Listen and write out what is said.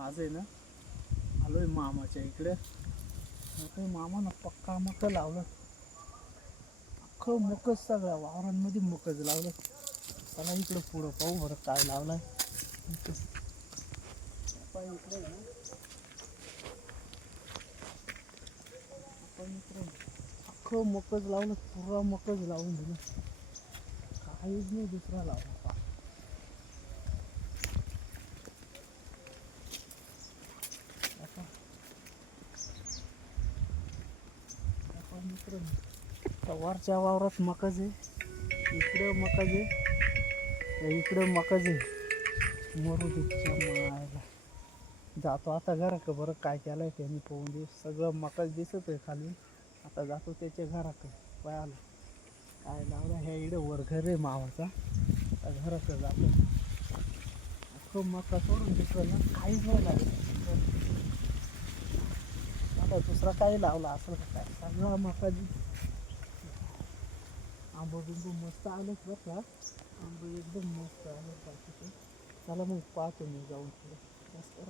आज आहे ना आलोय मामाच्या इकडे. आता मामा ना पक्का मक लावलं, अख्खं मकच सगळ्या वावरांमध्ये मकच लावलं. चला इकडं पुढं पाहू बरं काय लावलाय. इकडे आहे ना आपण इकडे अख्खं मकच लावलं, पुरा मकच लावून दिलं, काहीच नाही दुसरा लावला. वरच्या वावरात मकच आहे, इकडं मकच आहे, इकडं मकच आहे. मरुदीच्या मायला जातो आता घराकडे. बरं काय केलंय त्यांनी पाहून दे, सगळं मकच दिसत आहे खाली. आता जातो त्याच्या घराकडे पाहायला काय लावलं. ह्या इकडे वर घर आहे मावाचा. आता घराकडे जातो. अख्खं मका सोडून दुसरं ना काहीच नाही लागलं. आता दुसरा काही लावला असेल का काय, सगळा मका. आंबा बिंबू मस्त आलेच बरं का, आंबे एकदम मस्त आले बाकीचे. चला मग पाहतो मी जाऊन पुढे. मस्त